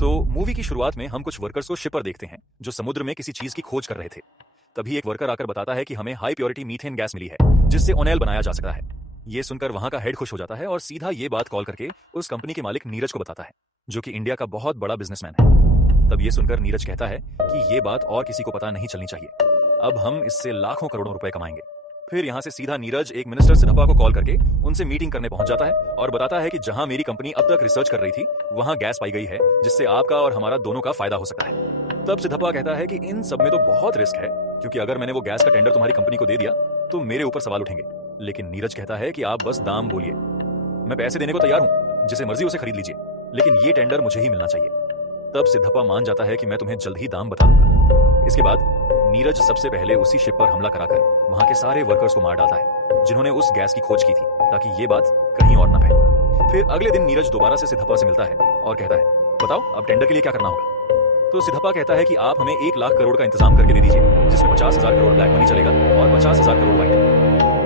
तो मूवी की शुरुआत में हम कुछ वर्कर्स को शिपर देखते हैं जो समुद्र में किसी चीज की खोज कर रहे थे। तभी एक वर्कर आकर बताता है कि हमें हाई प्योरिटी मीथेन गैस मिली है जिससे ओनेल बनाया जा सकता है। ये सुनकर वहां का हेड खुश हो जाता है और सीधा ये बात कॉल करके उस कंपनी के मालिक नीरज को बताता है, जो कि इंडिया का बहुत बड़ा बिजनेसमैन है। तब ये सुनकर नीरज कहता है कि ये बात और किसी को पता नहीं चलनी चाहिए, अब हम इससे लाखों करोड़ों रुपए कमाएंगे। फिर यहाँ से सीधा नीरज एक मिनिस्टर सिद्धप्पा को कॉल करके उनसे मीटिंग करने पहुंच जाता है और बताता है कि जहां मेरी कंपनी अब तक रिसर्च कर रही थी वहां गैस पाई गई है जिससे आपका और हमारा दोनों का फायदा हो सकता है। तब सिद्धप्पा कहता है कि इन सब में तो बहुत रिस्क है, क्योंकि अगर मैंने वो गैस का टेंडर तुम्हारी कंपनी को दे दिया तो मेरे ऊपर सवाल उठेंगे। लेकिन नीरज कहता है कि आप बस दाम बोलिए, मैं पैसे देने को तैयार हूं, जिसे मर्जी उसे खरीद लीजिए, लेकिन ये टेंडर मुझे ही मिलना चाहिए। तब सिद्धप्पा मान जाता है कि मैं तुम्हें जल्द ही दाम बता दूंगा। इसके बाद नीरज सबसे पहले उसी शिप पर हमला कराकर वहां के सारे वर्कर्स को मार डालता है जिन्होंने उस गैस की खोज की थी, ताकि ये बात कहीं और न फैले। फिर अगले दिन नीरज दोबारा से सिद्धप्पा से मिलता है और कहता है, बताओ अब टेंडर के लिए क्या करना होगा। तो सिद्धप्पा कहता है कि आप हमें 1 लाख करोड़ का इंतजाम करके दे दीजिए, जिसमें 50,000 करोड़ ब्लैक मनी चलेगा और 50,000 करोड़ व्हाइट,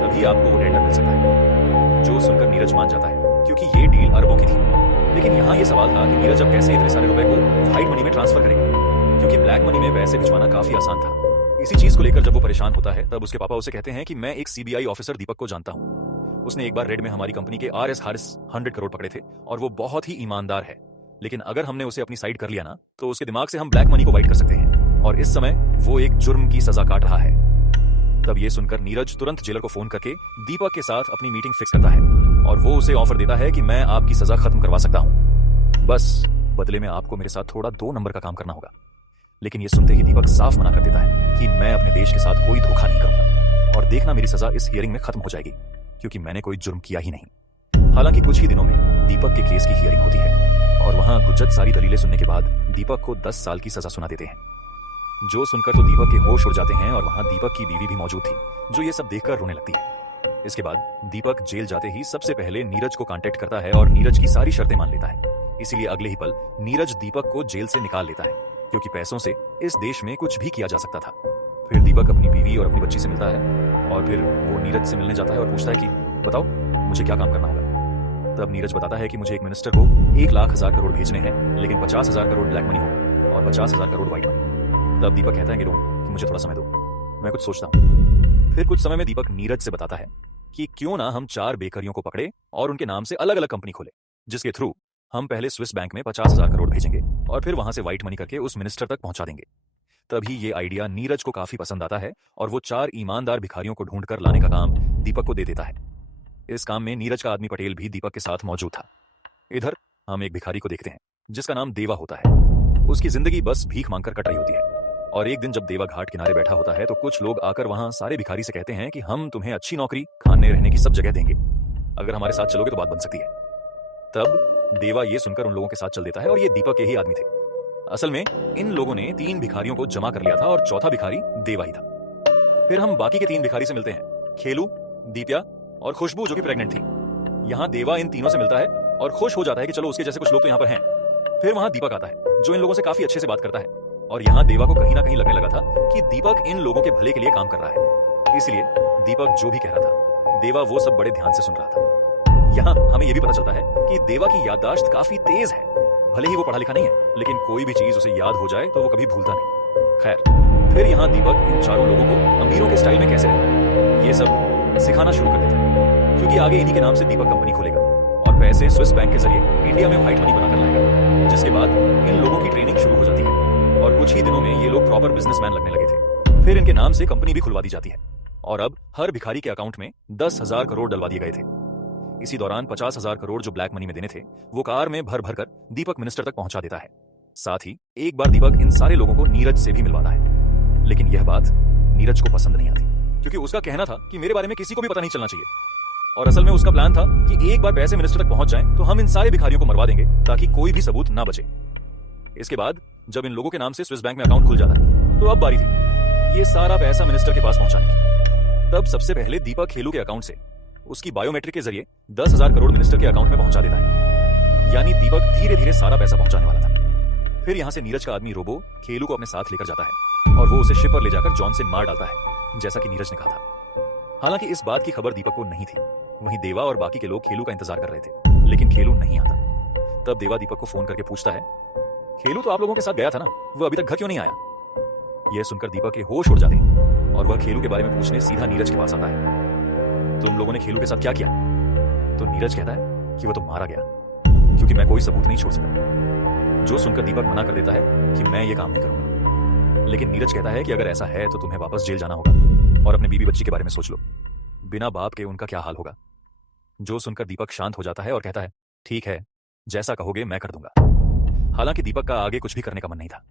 तभी आपको वो टेंडर मिल सकता है। जो सुनकर नीरज मान जाता है, क्योंकि ये डील अरबों की थी। लेकिन यहाँ ये सवाल था कि नीरज अब कैसे इतने सारे रुपए को व्हाइट मनी में ट्रांसफर करेगा, क्योंकि ब्लैक मनी में पैसे भिजवाना काफी आसान था। इसी चीज को लेकर जब वो परेशान होता है तब उसके पापा उसे कहते हैं कि मैं एक सीबीआई ऑफिसर दीपक को जानता हूँ, उसने एक बार रेड में हमारी कंपनी के आरएस हारिस 100 करोड़ पकड़े थे और वो बहुत ही ईमानदार है। लेकिन अगर हमने उसे अपनी साइड कर लिया ना, तो उसके दिमाग से हम ब्लैक मनी को वाइट कर सकते हैं, और इस समय वो एक जुर्म की सजा काट रहा है। तब ये सुनकर नीरज तुरंत जेलर को फोन करके दीपक के साथ अपनी मीटिंग फिक्स करता है और वो उसे ऑफर देता है कि मैं आपकी सजा खत्म करवा सकता हूँ, बस बदले में आपको मेरे साथ थोड़ा 2 नंबर का काम करना होगा। लेकिन ये सुनते ही दीपक साफ मना कर देता है कि मैं अपने देश के साथ कोई धोखा नहीं करूंगा, और देखना मेरी सजा इस हियरिंग में खत्म हो जाएगी, क्योंकि मैंने कोई जुर्म किया ही नहीं। हालांकि कुछ ही दिनों में दीपक के केस की हियरिंग होती है और वहां गुज्जत सारी दलीलें सुनने के बाद दीपक को 10 साल की सजा सुना देते हैं। जो सुनकर तो दीपक के होश उड़ जाते हैं और वहां दीपक की बीवी भी मौजूद थी, जो ये सब देखकर रोने लगती है। इसके बाद दीपक जेल जाते ही सबसे पहले नीरज को कांटेक्ट करता है और नीरज की सारी शर्तें मान लेता है। इसीलिए अगले ही पल नीरज दीपक को जेल से निकाल लेता है, क्योंकि पैसों से इस देश में कुछ भी किया जा सकता था। फिर दीपक अपनी बीवी और अपनी बच्ची से मिलता है और फिर वो नीरज से मिलने जाता है और पूछता है कि बताओ मुझे क्या काम करना होगा। तब नीरज बताता है कि मुझे एक मिनिस्टर को 1,00,000 करोड़ भेजने हैं, लेकिन 50,000 करोड़ ब्लैक मनी होगा और 50,000 करोड़ व्हाइट मनी। तब दीपक कहता है कि मुझे थोड़ा समय दो, मैं कुछ सोचता हूँ। फिर कुछ समय में दीपक नीरज से बताता है कि क्यों ना हम 4 बेकरियों को पकड़े और उनके नाम से अलग अलग कंपनी खोले, जिसके थ्रू हम पहले स्विस बैंक में 50,000 करोड़ भेजेंगे और फिर वहां से व्हाइट मनी करके उस मिनिस्टर तक पहुंचा देंगे। तभी ये आइडिया नीरज को काफी पसंद आता है और वो 4 ईमानदार भिखारियों को ढूंढकर लाने का काम दीपक को दे देता है। इस काम में नीरज का आदमी पटेल भी दीपक के साथ मौजूद था। इधर हम एक भिखारी को देखते हैं जिसका नाम देवा होता है। उसकी जिंदगी बस भीख मांगकर कट रही होती है, और एक दिन जब देवा घाट किनारे बैठा होता है तो कुछ लोग आकर वहां सारे भिखारी से कहते हैं कि हम तुम्हें अच्छी नौकरी, खाने रहने की सब जगह देंगे, अगर हमारे साथ चलोगे तो बात बन सकती है। तब देवा ये सुनकर उन लोगों के साथ चल देता है और ये दीपक के ही आदमी थे। असल में इन लोगों ने 3 भिखारियों को जमा कर लिया था और चौथा भिखारी देवा ही था। फिर हम बाकी के 3 भिखारी से मिलते हैं, खेलू, दीप्या और खुशबू, जो कि प्रेग्नेंट थी। यहाँ देवा इन तीनों से मिलता है और खुश हो जाता है कि चलो उसके जैसे कुछ लोग तो यहाँ पर हैं। फिर वहां दीपक आता है जो इन लोगों से काफी अच्छे से बात करता है, और यहाँ देवा को कहीं ना कहीं लगने लगा था कि दीपक इन लोगों के भले के लिए काम कर रहा है। इसलिए दीपक जो भी कह रहा था देवा वो सब बड़े ध्यान से सुन रहा था। यहाँ हमें यह भी पता चलता है कि देवा की याददाश्त काफी तेज है। भले ही वो पढ़ा लिखा नहीं है, लेकिन कोई भी चीज उसे याद हो जाए तो वो कभी भूलता नहीं। खैर, फिर यहाँ दीपक इन 4 लोगों को अमीरों के स्टाइल में कैसे रहना है ये सब सिखाना शुरू कर देता है, क्योंकि आगे इन्हीं के नाम से दीपक कंपनी खोलेगा और पैसे स्विस बैंक के जरिए इंडिया में व्हाइट मनी बनाकर लाएगा। जिसके बाद इन लोगों की ट्रेनिंग शुरू हो जाती है और कुछ ही दिनों में ये लोग प्रॉपर बिजनेसमैन लगने लगे थे। फिर इनके नाम से कंपनी भी खुलवा दी जाती है और अब हर भिखारी के अकाउंट में 10,000 करोड़ डलवा दिए गए थे। इसी दौरान 50,000 करोड़ जो ब्लैक मनी में देने थे वो कार में भर भर कर दीपक मिनिस्टर तक पहुंचा देता है। साथ ही एक बार दीपक इन सारे लोगों को नीरज से भी मिलवाता है, लेकिन यह बात नीरज को पसंद नहीं आती, क्योंकि उसका कहना था कि मेरे बारे में किसी को भी पता नहीं चलना चाहिए, और असल में उसका प्लान था कि एक बार पैसे मिनिस्टर तक पहुंच जाएं तो हम इन सारे भिखारियों को मरवा देंगे ताकि कोई भी सबूत ना बचे। इसके बाद जब इन लोगों के नाम से स्विस बैंक में अकाउंट खुल जाता है तो अब बारी थी ये सारा पैसा मिनिस्टर के पास पहुंचाने की। तब सबसे पहले दीपक खेलू के अकाउंट से उसकी बायोमेट्रिक के जरिए 10,000 करोड़ मिनिस्टर के अकाउंट में पहुंचा देता है, यानी दीपक धीरे धीरे सारा पैसा पहुंचाने वाला था। फिर यहां से नीरज का आदमी रोबो खेलू को अपने साथ लेकर जाता है और वो उसे शिप पर ले जाकर जॉन से मार डालता है, जैसा कि नीरज ने कहा था। हालांकि इस बात की खबर दीपक को नहीं थी। वहीं देवा और बाकी के लोग खेलू का इंतजार कर रहे थे, लेकिन खेलू नहीं आता। तब देवा दीपक को फोन करके पूछता है खेलू तो आप लोगों के साथ गया था ना, वो अभी तक घर क्यों नहीं आया? यह सुनकर दीपक के होश उड़ जाते हैं और वह खेलू के बारे में पूछने सीधा नीरज के पास आता है। तुम लोगों ने खेलू के साथ क्या किया? तो नीरज कहता है कि वह तो मारा गया, क्योंकि मैं कोई सबूत नहीं छोड़ सकता। जो सुनकर दीपक मना कर देता है कि मैं ये काम नहीं करूंगा। लेकिन नीरज कहता है कि अगर ऐसा है तो तुम्हें वापस जेल जाना होगा और अपने बीवी बच्ची के बारे में सोच लो। बिना बाप के उनका क्या हाल होगा। जो सुनकर दीपक शांत हो जाता है और कहता है ठीक है, जैसा कहोगे मैं कर दूंगा। हालांकि दीपक का आगे कुछ भी करने का मन नहीं था।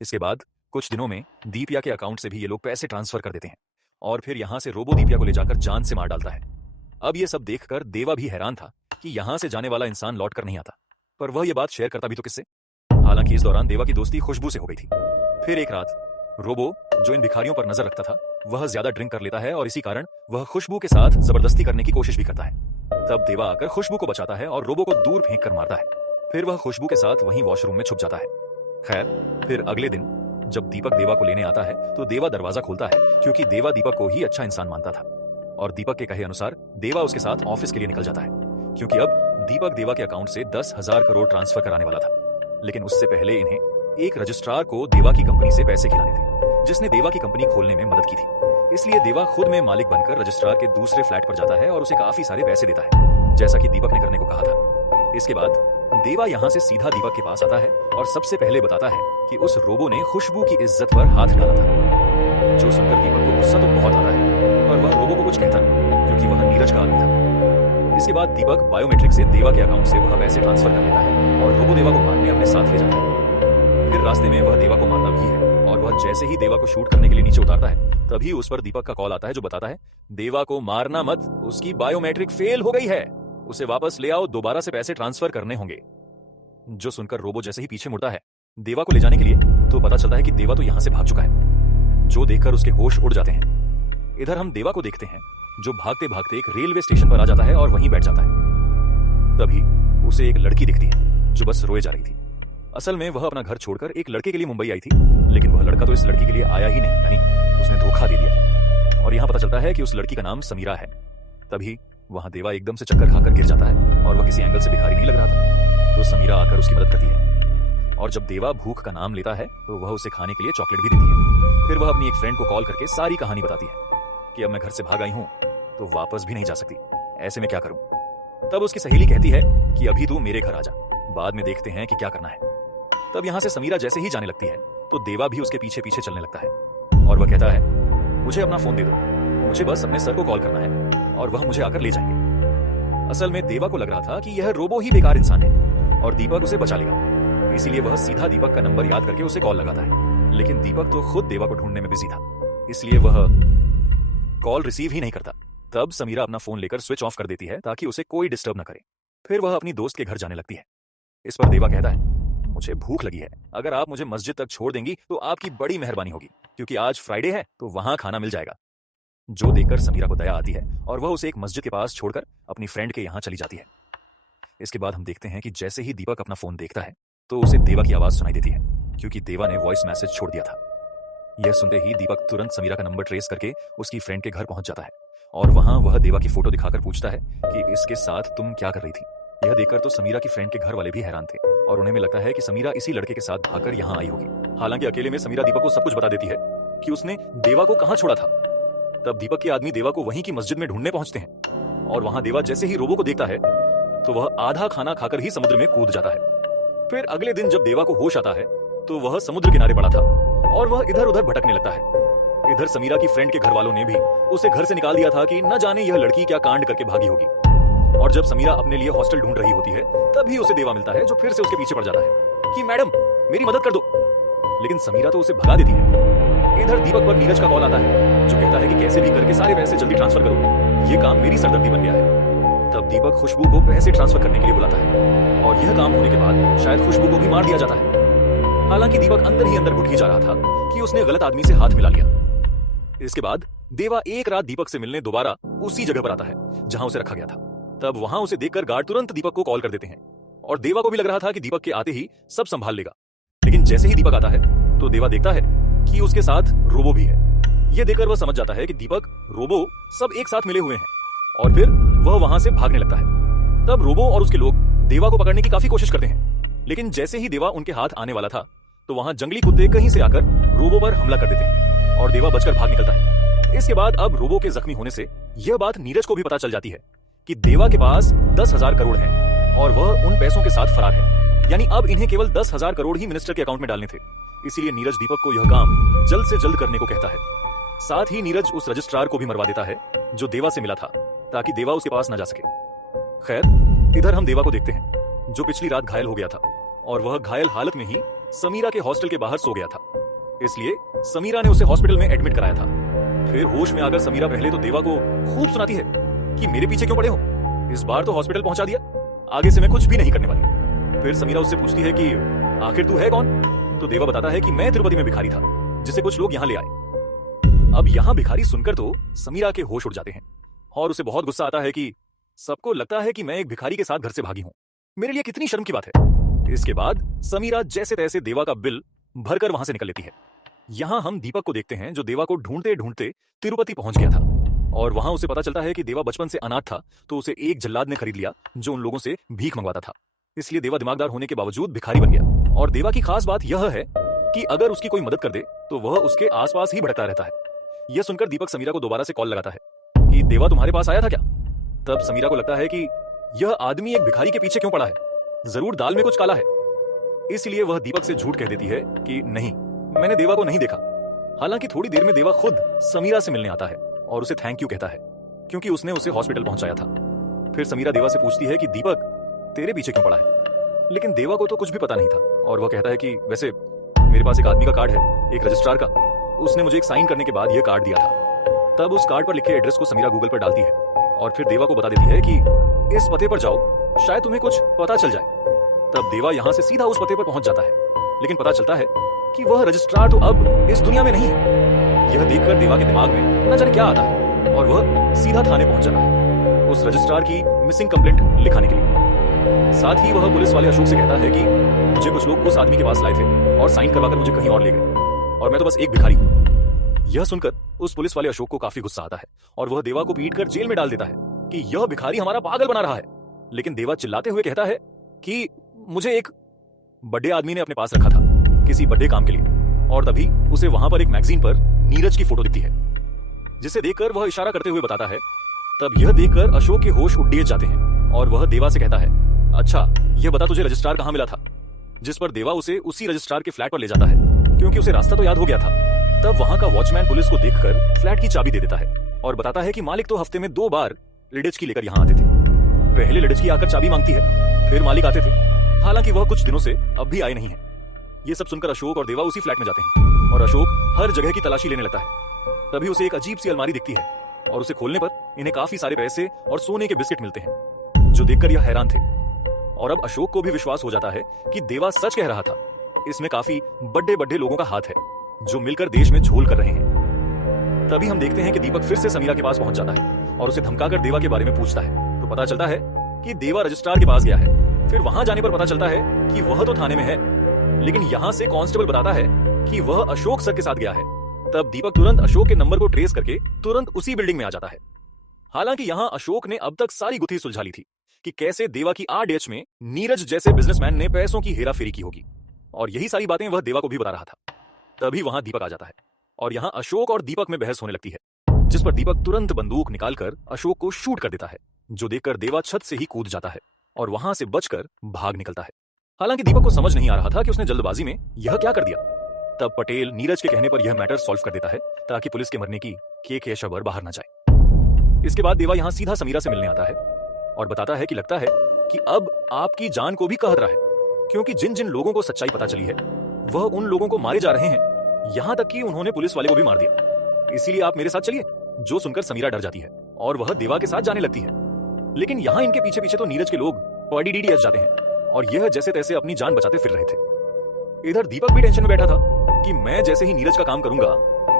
इसके बाद कुछ दिनों में दीपिया के अकाउंट से भी ये लोग पैसे ट्रांसफर कर देते हैं और फिर यहां से रोबो दीपिया को ले जाकर जान से मार डालता है। अब ये सब देखकर देवा भी हैरान था कि यहां से जाने वाला इंसान लौट कर नहीं आता, पर वह ये बात शेयर करता भी तो किससे? हालांकि इस दौरान देवा की दोस्ती खुशबू से हो गई थी। फिर एक रात रोबो, जो इन भिखारियों पर नजर रखता था, वह ज्यादा ड्रिंक कर लेता है और इसी कारण वह खुशबू के साथ जबरदस्ती करने की कोशिश भी करता है। तब देवा आकर खुशबू को बचाता है और रोबो को दूर फेंक कर मारता है। फिर वह खुशबू के साथ वहीं वॉशरूम में छुप जाता है। खैर, फिर अगले दिन जब दीपक देवा को लेने आता है तो देवा दरवाजा खोलता है, क्योंकि देवा दीपक को ही अच्छा इंसान मानता था। और दीपक के कहे अनुसार देवा उसके साथ ऑफिस के लिए निकल जाता है, क्योंकि अब दीपक देवा के अकाउंट से 10,000 करोड़ ट्रांसफर कराने वाला था। लेकिन उससे पहले इन्हें एक रजिस्ट्रार को देवा की कंपनी से पैसे खिलाने थे, जिसने देवा की कंपनी खोलने में मदद की थी। इसलिए देवा खुद में मालिक बनकर रजिस्ट्रार के दूसरे फ्लैट पर जाता है और उसे काफी सारे पैसे देता है, जैसा कि दीपक ने करने को कहा था। इसके बाद देवा यहां से सीधा दीपक के पास आता है और सबसे पहले बताता है कि उस रोबो ने खुशबू की इज्जत पर हाथ डाला था। जो सुनकर दीपक को गुस्सा तो बहुत आता है, पर वह रोबो को कुछ कहता नहीं, क्योंकि वह नीरज का आदमी था। इसके बाद दीपक बायोमेट्रिक से देवा के अकाउंट से वह पैसे ट्रांसफर कर लेता है और रोबो देवा को मारने अपने साथ ले जाता है। फिर रास्ते में वह देवा को मारता भी है और वह जैसे ही देवा को शूट करने के लिए नीचे उतारता है, तभी उस पर दीपक का कॉल आता है, जो बताता है देवा को मारना मत, उसकी बायोमेट्रिक फेल हो गई है, उसे वापस ले आओ, दोबारा से पैसे ट्रांसफर करने होंगे। जो सुनकर रोबो जैसे ही पीछे मुड़ता है देवा को ले जाने के लिए, तो पता चलता है कि देवा तो यहां से भाग चुका है। जो देखकर उसके होश उड़ जाते हैं। इधर हम देवा को देखते हैं, जो भागते भागते एक रेलवे स्टेशन पर आ जाता है और वहीं बैठ जाता है। तभी उसे एक लड़की दिखती है, जो बस रोए जा रही थी। असल में वह अपना घर छोड़कर एक लड़के के लिए मुंबई आई थी, लेकिन वह लड़का तो इस लड़की के लिए आया ही नहीं, यानी उसने धोखा दे दिया। और यहां पता चलता है कि उस लड़की का नाम समीरा है। तभी वहां देवा एकदम से चक्कर खाकर गिर जाता है और वह किसी एंगल से भिखारी नहीं लग रहा था, तो समीरा आकर उसकी मदद करती है। और जब देवा भूख का नाम लेता है तो वह उसे खाने के लिए चॉकलेट भी देती है। फिर वह अपनी एक फ्रेंड को कॉल करके सारी कहानी बताती है कि अब मैं घर से भाग आई हूं तो वापस भी नहीं जा सकती, ऐसे में क्या करूं। तब उसकी सहेली कहती है कि अभी तू मेरे घर आ जा, बाद में देखते हैं कि क्या करना है। तब यहां से समीरा जैसे ही जाने लगती है तो देवा भी उसके पीछे पीछे चलने लगता है और वह कहता है मुझे अपना फोन दे दो, मुझे बस अपने सर को कॉल करना है और वह मुझे आकर ले जाएंगे। असल में देवा को लग रहा था कि यह रोबो ही बेकार इंसान है और दीपक उसे बचा लेगा, इसीलिए वह सीधा दीपक का नंबर याद करके उसे कॉल लगाता है। लेकिन दीपक तो खुद देवा को ढूंढने में बिजी था, इसलिए वह कॉल रिसीव ही नहीं करता। तब समीरा अपना फोन लेकर स्विच ऑफ कर देती है ताकि उसे कोई डिस्टर्ब न करे। फिर वह अपनी दोस्त के घर जाने लगती है। इस पर देवा कहता है मुझे भूख लगी है, अगर आप मुझे मस्जिद तक छोड़ देंगी तो आपकी बड़ी मेहरबानी होगी, क्योंकि आज फ्राइडे है तो वहां खाना मिल जाएगा। जो देखकर समीरा को दया आती है और वह उसे एक मस्जिद के पास छोड़कर अपनी फ्रेंड के यहां चली जाती है। इसके बाद हम देखते हैं कि जैसे ही दीपक अपना फोन देखता है तो उसे देवा की आवाज सुनाई देती है, क्योंकि देवा ने वॉइस मैसेज छोड़ दिया था। यह सुनते ही दीपक तुरंत समीरा का नंबर ट्रेस करके उसकी फ्रेंड के घर पहुंच जाता है और वहां वह देवा की फोटो दिखाकर पूछता है कि इसके साथ तुम क्या कर रही थी। यह देखकर तो समीरा की फ्रेंड के घर वाले भी हैरान थे और उन्हें भी लगता है कि समीरा इसी लड़के के साथ भागकर यहाँ आई होगी। हालांकि अकेले में समीरा दीपक को सब कुछ बता देती है कि उसने देवा को कहाँ छोड़ा था। तब दीपक के आदमी देवा को वहीं की मस्जिद में ढूंढने पहुंचते हैं और वहां देवा जैसे ही रोबो को देखता है तो वह आधा खाना खाकर ही समुद्र में कूद जाता है। फिर अगले दिन जब देवा को होश आता है तो वह समुद्र किनारे पड़ा था और वह इधर उधर भटकने लगता है। इधर समीरा की फ्रेंड के घर वालों ने भी उसे घर से निकाल दिया था कि न जाने यह लड़की क्या कांड करके भागी होगी। और जब समीरा अपने लिए हॉस्टल ढूंढ रही होती है तभी उसे देवा मिलता है, जो फिर से उसके पीछे पड़ जाता है कि मैडम मेरी मदद कर दो, लेकिन समीरा तो उसे भगा देती है। इधर दीपक पर नीरज का कॉल आता है, जो कहता है कि कैसे भी करके सारे पैसे जल्दी ट्रांसफर करो, ये काम मेरी सरदर्दी बन गया है। तब दीपक खुशबू को पैसे ट्रांसफर करने के लिए बुलाता है और यह काम होने के बाद शायद खुशबू को भी मार दिया जाता है। हालांकि दीपक अंदर ही अंदर घुट ही जा रहा था कि उसने गलत आदमी से हाथ मिला लिया। इसके बाद देवा एक रात दीपक से मिलने दोबारा उसी जगह पर आता है जहां उसे रखा गया था। तब वहां उसे देखकर गार्ड तुरंत दीपक को कॉल कर देते हैं और देवा को भी लग रहा था कि दीपक के आते ही सब संभाल लेगा। लेकिन जैसे ही दीपक आता है तो देवा देखता है कि उसके साथ रोबो भी है। यह देखकर वह समझ जाता है कि दीपक, रोबो सब एक साथ मिले हुए हैं और फिर वह वहां से भागने लगता है। तब रोबो और उसके लोग देवा को पकड़ने की काफी कोशिश करते हैं, लेकिन जैसे ही देवा उनके हाथ आने वाला था तो वहां जंगली कुत्ते कहीं से आकर रोबो पर हमला कर देते हैं और देवा बचकर भाग निकलता है। इसके बाद अब रोबो के जख्मी होने से यह बात नीरज को भी पता चल जाती है कि देवा के पास 10,000 करोड़ हैं और वह उन पैसों के साथ फरार है। यानी अब इन्हें केवल 10,000 करोड़ ही मिनिस्टर के अकाउंट में डालने थे। इसीलिए नीरज दीपक को यह काम जल्द से जल्द करने को कहता है। साथ ही नीरज उस रजिस्ट्रार को भी मरवा देता है जो देवा से मिला था, ताकि देवा उसके पास न जा सके। खैर, इधर हम देवा को देखते हैं जो पिछली रात घायल हो गया था और वह घायल हालत में ही समीरा के हॉस्टल के बाहर सो गया था। इसलिए समीरा ने उसे हॉस्पिटल में एडमिट कराया था। फिर होश में आकर समीरा पहले तो देवा को खूब सुनाती है कि मेरे पीछे क्यों पड़े हो, इस बार तो हॉस्पिटल पहुंचा दिया, आगे से मैं कुछ भी नहीं करने वाली। फिर समीरा उससे पूछती है कि आखिर तू है कौन? तो देवा बताता है कि मैं तिरुपति में भिखारी था जिसे कुछ लोग यहाँ ले आए। अब यहाँ भिखारी सुनकर तो समीरा के होश उड़ जाते हैं और उसे बहुत गुस्सा आता है कि सबको लगता है कि मैं एक भिखारी के साथ घर से भागी हूँ, मेरे लिए कितनी शर्म की बात है। इसके बाद समीरा जैसे तैसे देवा का बिल भरकर वहां से निकल लेती है। यहाँ हम दीपक को देखते हैं जो देवा को ढूंढते ढूंढते तिरुपति पहुंच गया था और वहां उसे पता चलता है कि देवा बचपन से अनाथ था, तो उसे एक जल्लाद ने खरीद लिया जो उन लोगों से भीख मंगवाता था। इसलिए देवा दिमागदार होने के बावजूद भिखारी बन गया। और देवा की खास बात यह है कि अगर उसकी कोई मदद कर दे तो वह उसके आसपास ही भटकता रहता है। यह सुनकर दीपक समीरा को दोबारा से कॉल लगाता है कि देवा तुम्हारे पास आया था क्या? तब समीरा को लगता है कि यह आदमी एक भिखारी के पीछे क्यों पड़ा है, जरूर दाल में कुछ काला है। इसलिए वह दीपक से झूठ कह देती है कि नहीं, मैंने देवा को नहीं देखा। हालांकि थोड़ी देर में देवा खुद समीरा से मिलने आता है और उसे थैंक यू कहता है क्योंकि उसने उसे हॉस्पिटल पहुंचाया था। फिर समीरा देवा से पूछती है कि दीपक तेरे पीछे क्यों पड़ा है, लेकिन देवा को तो कुछ भी पता नहीं था और वह कहता है कि वैसे मेरे पास एक आदमी का कार्ड है, एक रजिस्ट्रार का, उसने मुझे एक साइन करने के बाद यह कार्ड दिया था। तब उस कार्ड पर लिखे एड्रेस को समीरा गूगल पर डालती है और फिर देवा को बता देती है कि इस पते पर जाओ, शायद तुम्हें कुछ पता चल जाए। तब देवा यहाँ से सीधा उस पते पर पहुंच जाता है, लेकिन पता चलता है कि वह रजिस्ट्रार तो अब इस दुनिया में नहीं है। यह देखकर देवा के दिमाग में न जाने क्या आता है और वह सीधा थाने पहुंच जाता है उस रजिस्ट्रार की मिसिंग कंप्लेंट लिखाने के लिए। साथ ही वह पुलिस वाले अशोक से कहता है कि मुझे कुछ लोग उस आदमी के पास लाए थे और साइन करवाकर मुझे कहीं और ले गए और मैं तो बस एक भिखारी हूँ। यह सुनकर उस पुलिस वाले अशोक को काफी गुस्सा आता है और वह देवा को पीटकर जेल में डाल देता है कि यह भिखारी हमारा पागल बना रहा है। लेकिन देवा चिल्लाते हुए कहता है कि मुझे एक बड़े आदमी ने अपने पास रखा था किसी बड़े काम के लिए, और तभी उसे वहां पर एक मैगजीन पर नीरज की फोटो दिखती है जिसे देखकर वह इशारा करते हुए बताता है। तब यह देखकर अशोक के होश उड़ जाते हैं और वह देवा से कहता है, अच्छा यह बता तुझे रजिस्ट्रार कहां मिला था? जिस पर देवा उसे उसी रजिस्ट्रार के फ्लैट पर ले जाता है क्योंकि उसे रास्ता तो याद हो गया था। तब वहां का वॉचमैन पुलिस को देखकर फ्लैट की चाबी दे देता है और बताता है कि मालिक तो हफ्ते में 2 बार लिडिच लेकर यहाँ आते थे। पहले लिडिच आकर चाबी मांगती है, फिर मालिक आते थे। हालांकि वह कुछ दिनों से अब भी आए नहीं है। ये सब सुनकर अशोक और देवा उसी फ्लैट में जाते हैं और अशोक हर जगह की तलाशी लेने लगता है। तभी उसे एक अजीब सी अलमारी दिखती है और उसे खोलने पर इन्हें काफी सारे पैसे और सोने के बिस्किट मिलते हैं, जो देखकर यह हैरान थे। और अब अशोक को भी विश्वास हो जाता है कि देवा सच कह रहा था, इसमें काफी बड़े बड़े लोगों का हाथ है जो मिलकर देश में झोल कर रहे हैं। तभी हम देखते हैं कि दीपक फिर से समीरा के पास पहुंच जाता है और उसे धमकाकर देवा के बारे में पूछता है। तो पता चलता है कि देवा रजिस्ट्रार के पास गया है। फिर वहां जाने पर पता चलता है कि वह तो थाने में है, लेकिन यहां से कांस्टेबल बताता है कि वह अशोक सर के साथ गया है। तब दीपक तुरंत अशोक के नंबर को ट्रेस करके तुरंत उसी बिल्डिंग में आ जाता है। हालांकि यहां अशोक ने अब तक सारी गुत्थी सुलझा ली थी कि कैसे देवा की आरडीएच में नीरज जैसे बिजनेसमैन ने पैसों की हेराफेरी की होगी, और यही सारी बातें वह देवा को भी बता रहा था। तभी वहां दीपक आ जाता है और यहां अशोक और दीपक में बहस होने लगती है, जिस पर दीपक तुरंत बंदूक निकालकर अशोक को शूट कर देता है, जो देखकर देवा छत से ही कूद जाता है और वहां से बचकर भाग निकलता है। हालांकि दीपक को समझ नहीं आ रहा था कि उसने जल्दबाजी में यह क्या कर दिया। तब पटेल नीरज के कहने पर यह मैटर सॉल्व कर देता है ताकि पुलिस के मरने की केक या शबर बाहर न जाए। इसके बाद देवा यहां सीधा समीरा से मिलने आता है और बताता है कि लगता है कि अब आपकी जान को भी खतरा है, क्योंकि जिन जिन लोगों को सच्चाई पता चली है वह उन लोगों को मारे जा रहे हैं, यहां तक कि उन्होंने पुलिस वाले को भी मार दिया। इसीलिए आप मेरे साथ चलिए। जो सुनकर समीरा डर जाती है और वह देवा के साथ जाने लगती है। लेकिन यहां इनके पीछे पीछे तो नीरज के लोग PDDS जाते हैं और यह जैसे तैसे अपनी जान बचाते फिर रहे थे। इधर दीपक भी टेंशन में बैठा था कि मैं जैसे ही नीरज का काम करूंगा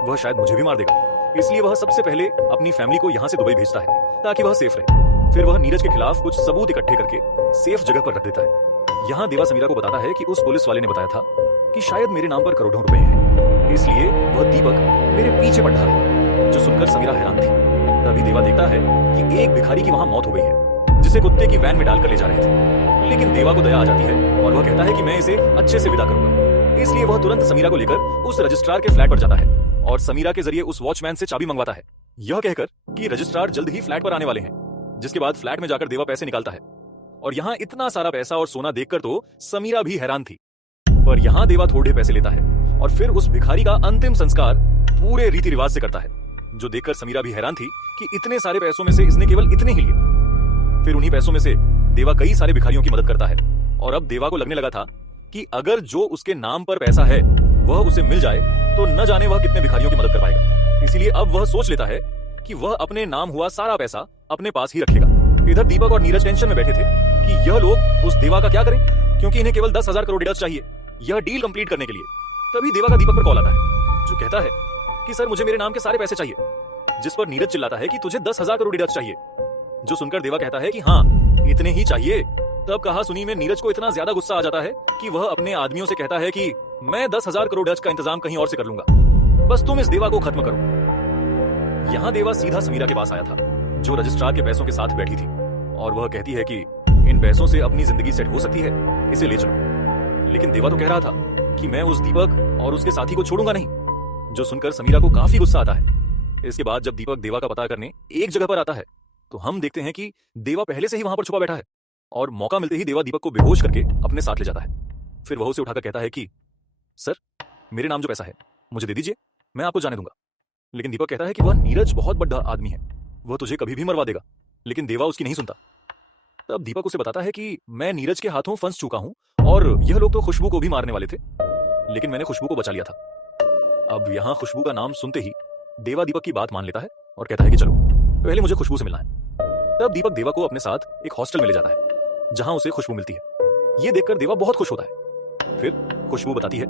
वह शायद मुझे भी मार देगा। इसलिए वह सबसे पहले अपनी फैमिली को यहां से दुबई भेजता है ताकि वह सेफ रहे। फिर वह नीरज के खिलाफ कुछ सबूत इकट्ठे करके सेफ जगह पर रख देता है। यहाँ देवा समीरा को बताता है कि उस पुलिस वाले ने बताया था कि शायद मेरे नाम पर करोड़ों रुपए हैं, इसलिए वह दीपक मेरे पीछे पड़ रहा है। जो सुनकर समीरा हैरान थी। तभी देवा देखता है कि एक भिखारी की वहां मौत हो गई है, जिसे उसे कुत्ते की वैन में डालकर ले जा रहे थे। लेकिन देवा को दया आ जाती है और वह कहता है कि मैं इसे अच्छे से विदा करूंगा। इसलिए वह तुरंत समीरा को लेकर उस रजिस्ट्रार के फ्लैट पर जाता है और समीरा के जरिए उस वॉचमैन से चाबी मंगवाता है, यह कहकर कि रजिस्ट्रार जल्द ही फ्लैट पर आने वाले हैं। जिसके बाद फ्लैट में जाकर देवा पैसे निकालता है और यहाँ इतना सारा पैसा और सोना देखकर तो समीरा भी हैरान थी। पर यहाँ देवा थोड़े पैसे लेता है और फिर उस भिखारी का अंतिम संस्कार पूरे रीति रिवाज से करता है, जो देखकर समीरा भी हैरान थी कि इतने सारे पैसों में से इसने केवल इतने ही लिए। फिर उन्हीं पैसों में से देवा कई सारे भिखारियों की मदद करता है और अब देवा को लगने लगा था कि अगर जो उसके नाम पर पैसा है वह उसे मिल जाए तो न जाने वह कितने भिखारियों की मदद कर पाएगा। इसीलिए अब वह सोच लेता है कि वह अपने नाम हुआ सारा पैसा अपने पास ही रखेगा। इधर दीपक और नीरज टेंशन में बैठे थे कि यह लोग उस देवा का क्या करें, क्योंकि इन्हें केवल 10,000 करोड़ डॉलर्स चाहिए यह डील कंप्लीट करने के लिए। तभी देवा का दीपक पर कॉल आता है, जो कहता है कि सर मुझे मेरे नाम के सारे पैसे चाहिए। जिस पर नीरज चिल्लाता है कि तुझे 10,000 करोड़ डॉलर्स चाहिए, जो सुनकर देवा कहता है कि हाँ इतने ही चाहिए। तब कहा सुनी में नीरज को इतना ज्यादा गुस्सा आ जाता है कि वह अपने आदमियों से कहता है कि मैं 10,000 करोड़ डॉलर्स का इंतजाम कहीं और से कर लूंगा, बस तुम इस देवा को खत्म करो। यहाँ देवा सीधा समीरा के पास आया था, जो रजिस्ट्रार के पैसों के साथ बैठी थी, और वह कहती है कि इन पैसों से अपनी जिंदगी सेट हो सकती है, इसे ले चलो। लेकिन देवा तो कह रहा था कि मैं उस दीपक और उसके साथी को छोड़ूंगा नहीं, जो सुनकर समीरा को काफी गुस्सा आता है। इसके बाद जब दीपक देवा का पता करने एक जगह पर आता है तो हम देखते हैं कि देवा पहले से ही वहां पर छुपा बैठा है और मौका मिलते ही देवा दीपक को बेहोश करके अपने साथ ले जाता है। फिर वह उसे उठाकर कहता है कि सर मेरे नाम जो पैसा है मुझे दे दीजिए, मैं आपको जाने दूंगा। लेकिन दीपक कहता है कि वह नीरज बहुत बड़ा आदमी है, वह तुझे कभी भी मरवा देगा। लेकिन देवा उसकी नहीं सुनता। तब दीपक उसे बताता है कि मैं नीरज के हाथों फंस चुका हूं और यह लोग तो खुशबू को भी मारने वाले थे, लेकिन मैंने खुशबू को बचा लिया था। अब यहां खुशबू का नाम सुनते ही देवा दीपक की बात मान लेता है और कहता है कि चलो पहले मुझे खुशबू से मिलना है। तब दीपक देवा को अपने साथ एक हॉस्टल में ले जाता है जहां उसे खुशबू मिलती है। यह देखकर देवा बहुत खुश होता है। फिर खुशबू बताती है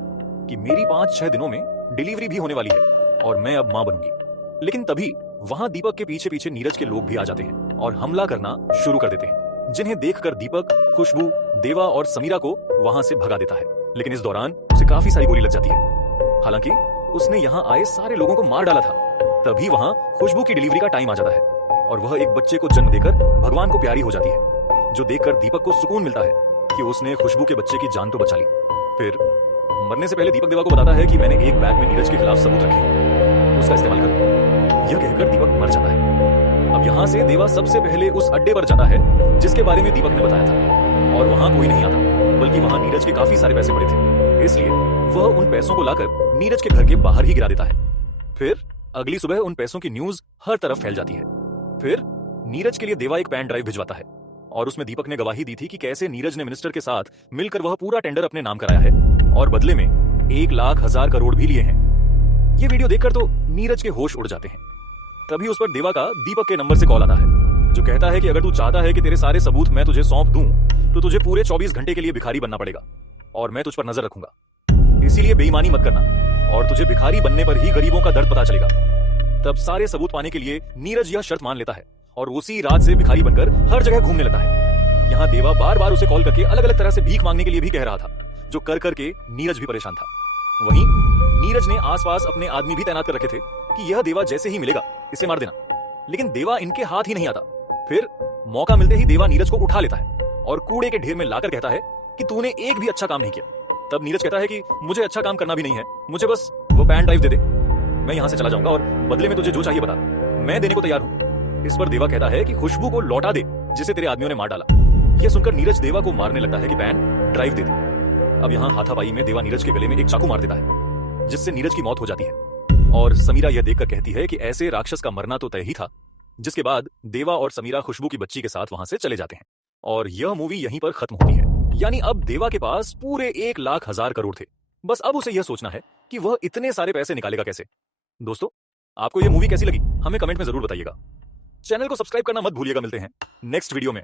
कि मेरी 5-6 दिनों में डिलीवरी भी होने वाली है और मैं अब मां बनूंगी। लेकिन तभी वहां दीपक के पीछे पीछे नीरज के लोग भी आ जाते हैं और हमला करना शुरू कर देते हैं, जिन्हें देखकर दीपक खुशबू देवा और समीरा को वहां से भगा देता है। लेकिन इस दौरान उसे काफी सारी गोली लग जाती है। हालांकि उसने यहाँ आए सारे लोगों को मार डाला था। तभी वहां खुशबू की डिलीवरी का टाइम आ जाता है और वह एक बच्चे को जन्म देकर भगवान को प्यारी हो जाती है, जो देखकर दीपक को सुकून मिलता है कि उसने खुशबू के बच्चे की जान तो बचा ली। फिर मरने से पहले दीपक देवा को बताता है कि मैंने एक बैग में नीरज के खिलाफ सबूत रखे हैं, उसका इस्तेमाल करो। यह कहकर दीपक मर जाता है। अब यहाँ से देवा सबसे पहले उस अड्डे पर जाता है जिसके बारे में दीपक ने बताया था, और वहां कोई नहीं आता, बल्कि वहां नीरज के काफी सारे पैसे पड़े थे। इसलिए वह उन पैसों को लाकर नीरज के घर के बाहर ही गिरा देता है। फिर अगली सुबह उन पैसों की न्यूज हर तरफ फैल जाती है। फिर नीरज के लिए देवा एक पेन ड्राइव भिजवाता है और उसमें दीपक ने गवाही दी थी कि कैसे नीरज ने मिनिस्टर के साथ मिलकर वह पूरा टेंडर अपने नाम कराया है और बदले में 1,00,000 करोड़ भी लिए हैं। ये वीडियो देखकर तो नीरज के होश उड़ जाते हैं। तभी उस पर देवा का दीपक के नंबर से कॉल आता है, जो कहता है कि अगर तू चाहता है कि तेरे सारे सबूत मैं तुझे सौंप दूं तो तुझे पूरे 24 घंटे के लिए भिखारी बनना पड़ेगा और मैं तुझ पर नजर रखूंगा। इसीलिए बेईमानी मत करना और तुझे भिखारी बनने पर ही गरीबों का दर्द पता चलेगा। तब सारे सबूत पाने के लिए नीरज यह शर्त मान लेता है और उसी रात से भिखारी बनकर हर जगह घूमने लगता है। यहाँ देवा बार बार उसे कॉल करके अलग अलग तरह से भीख मांगने के लिए भी कह रहा था, जो कर करके नीरज भी परेशान था। वहीं नीरज ने आसपास अपने आदमी भी तैनात कर रखे थे कि यह देवा जैसे ही मिलेगा इसे मार देना, लेकिन देवा इनके हाथ ही नहीं आता। फिर मौका मिलते ही देवा नीरज को उठा लेता है और कूड़े के ढेर में लाकर कहता है कि तूने एक भी अच्छा काम नहीं किया। तब नीरज कहता है कि मुझे अच्छा काम करना भी नहीं है, मुझे बस वो पेन ड्राइव दे दे, मैं यहाँ से चला जाऊंगा और बदले में तुझे जो चाहिए बता, मैं देने को तैयार हूँ। इस पर देवा कहता है कि खुशबू को लौटा दे जिसे तेरे आदमियों ने मार डाला। यह सुनकर नीरज देवा को मारने लगता है कि पेन ड्राइव दे दे। अब यहाँ हाथापाई में देवा नीरज के गले में एक चाकू मार देता है, जिससे नीरज की मौत हो जाती है। और समीरा यह देखकर कहती है कि ऐसे राक्षस का मरना तो तय ही था। जिसके बाद देवा और समीरा खुशबू की बच्ची के साथ वहां से चले जाते हैं और यह मूवी यहीं पर खत्म होती है। यानी अब देवा के पास पूरे 1,00,000 करोड़ थे। बस अब उसे यह सोचना है कि वह इतने सारे पैसे निकालेगा कैसे। दोस्तों, आपको यह मूवी कैसी लगी हमें कमेंट में जरूर बताइएगा। चैनल को सब्सक्राइब करना मत भूलिएगा। मिलते हैं नेक्स्ट वीडियो में।